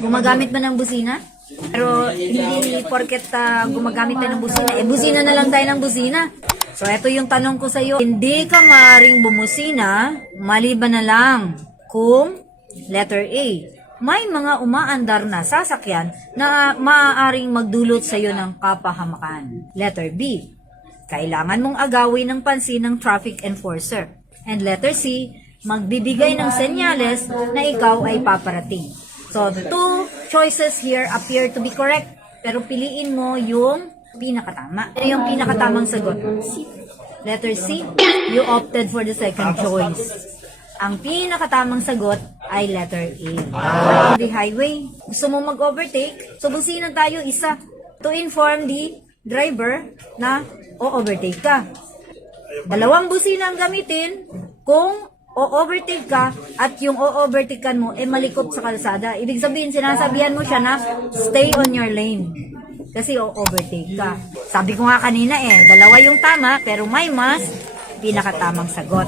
Gumagamit ba ng busina? Pero hindi porket gumagamit tayo ng busina, busina na lang tayo ng busina. So, ito yung tanong ko sa iyo. Hindi ka maaaring bumusina, maliban na lang kung, letter A, may mga umaandar na sasakyan na maaaring magdulot sa iyo ng kapahamakan. Letter B, kailangan mong agawin ng pansin ng traffic enforcer. And letter C, magbibigay ng senyales na ikaw ay paparating. So, the two choices here appear to be correct. Pero piliin mo yung pinakatama. Ano yung pinakatamang sagot? Letter C, you opted for the second choice. Ang pinakatamang sagot ay letter A. On the highway, gusto mo mag-overtake? So, busina tayo isa to inform the driver na o-overtake ka. Dalawang busina ang gamitin kung o-overtake ka at yung o-overtakean mo malikot sa kalsada. Ibig sabihin, sinasabihan mo siya na stay on your lane. Kasi o-overtake ka. Sabi ko nga kanina dalawa yung tama pero may mas pinakatamang sagot.